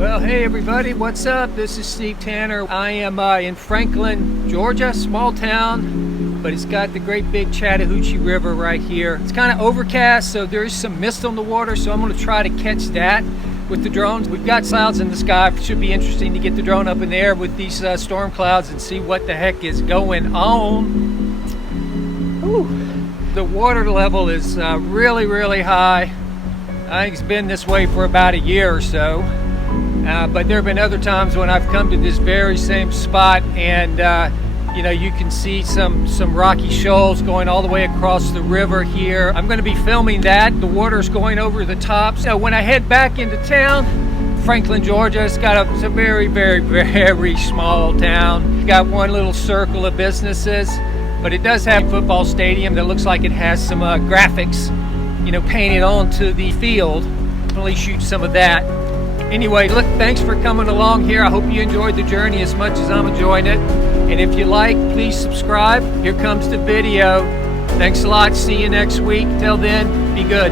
Well, hey everybody, what's up? This is Steve Tanner. I am in Franklin, Georgia, small town, but it's got the great big Chattahoochee River right here. It's kind of overcast, so there is some mist on the water, so I'm going to try to catch that with the drones. We've got clouds in the sky. It should be interesting to get the drone up in the air with these storm clouds and see what the heck is going on. Whew. The water level is really, really high. I think it's been this way for about a year or so. But there have been other times when I've come to this very same spot and you can see some rocky shoals going all the way across the river here. I'm going to be filming that. The water's going over the top. So when I head back into town, Franklin, Georgia, it's a very, very, very small town. It's got one little circle of businesses, but it does have a football stadium that looks like it has some graphics, painted onto the field. I'll only shoot some of that. Anyway, look, thanks for coming along here. I hope you enjoyed the journey as much as I'm enjoying it. And if you like, please subscribe. Here comes the video. Thanks a lot. See you next week. Till then, be good.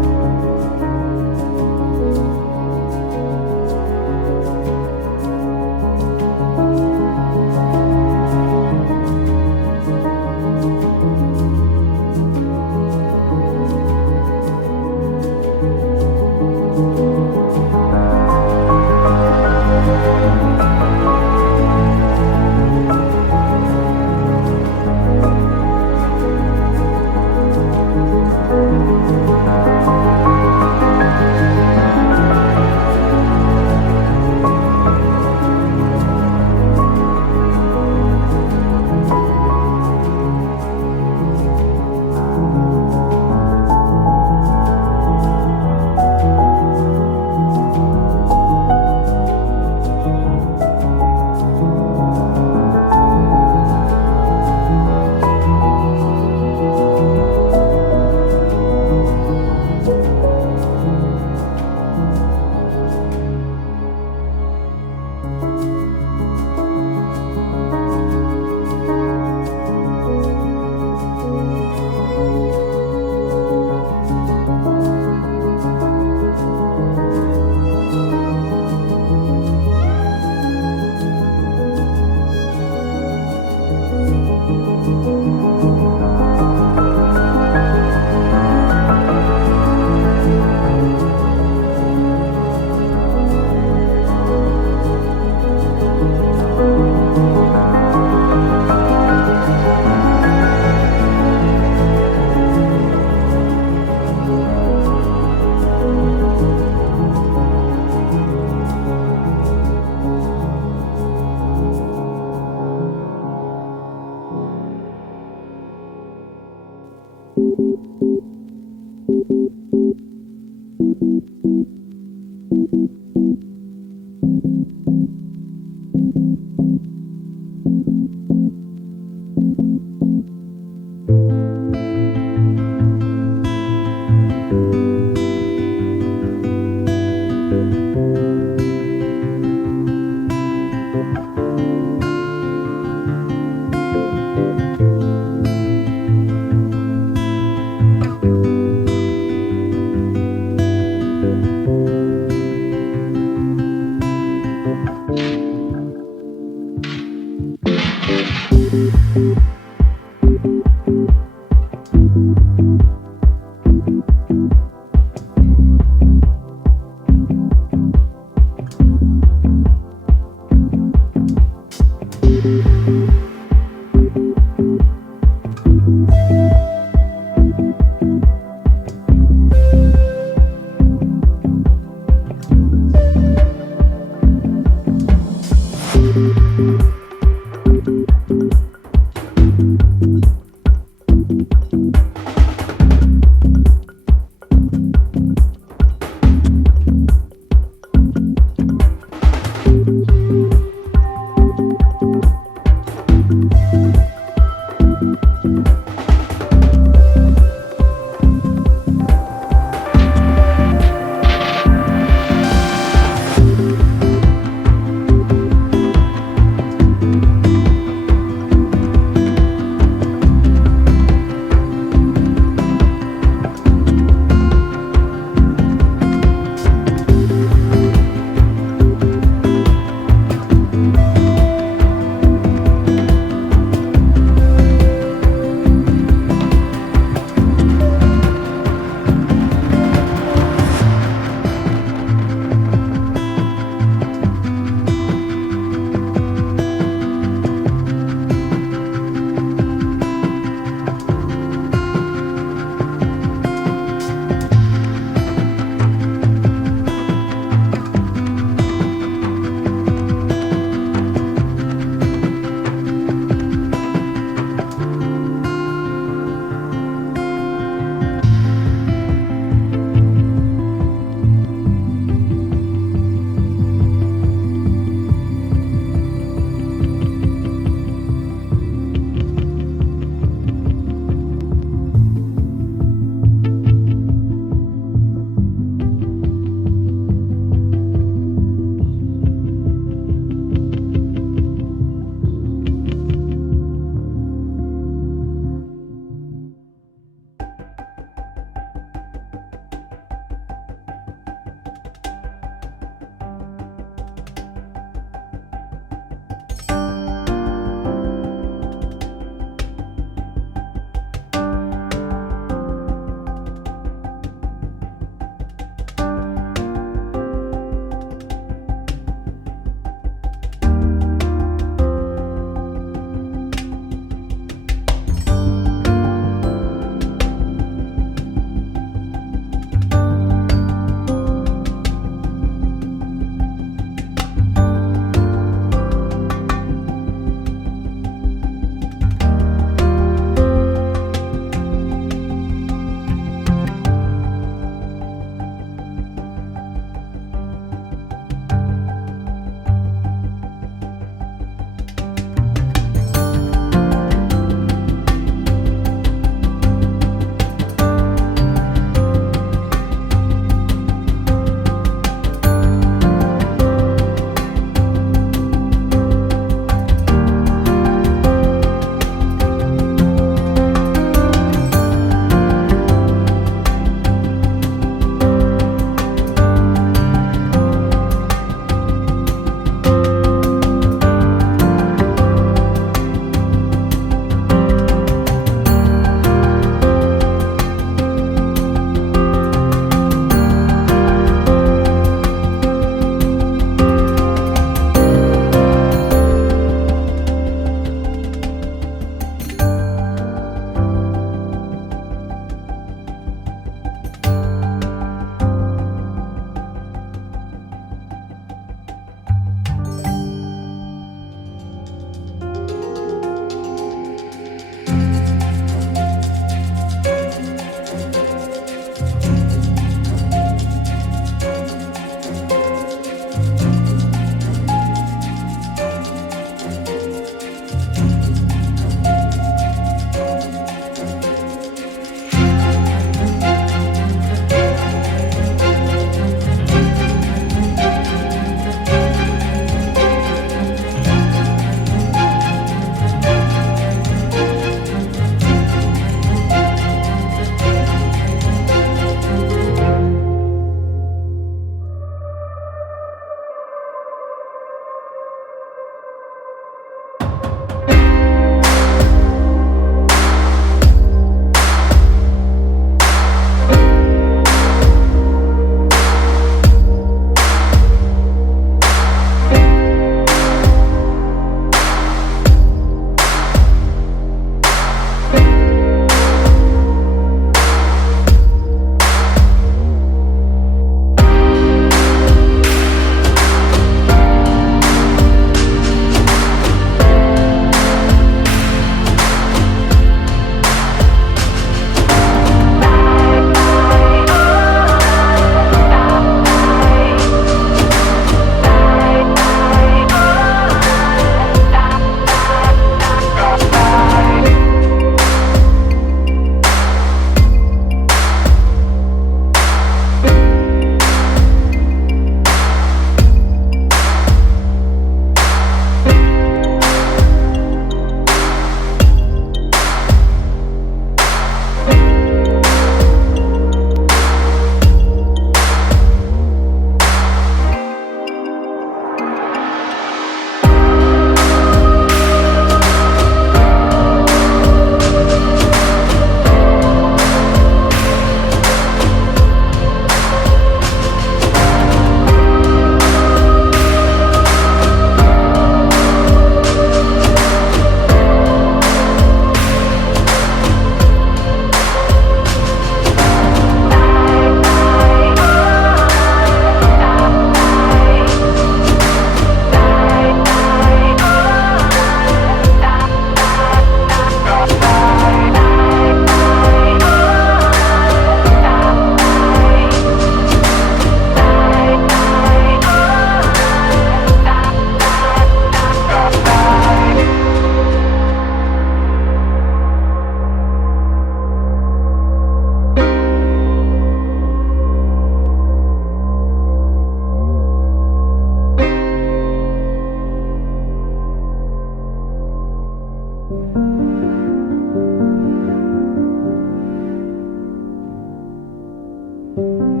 you.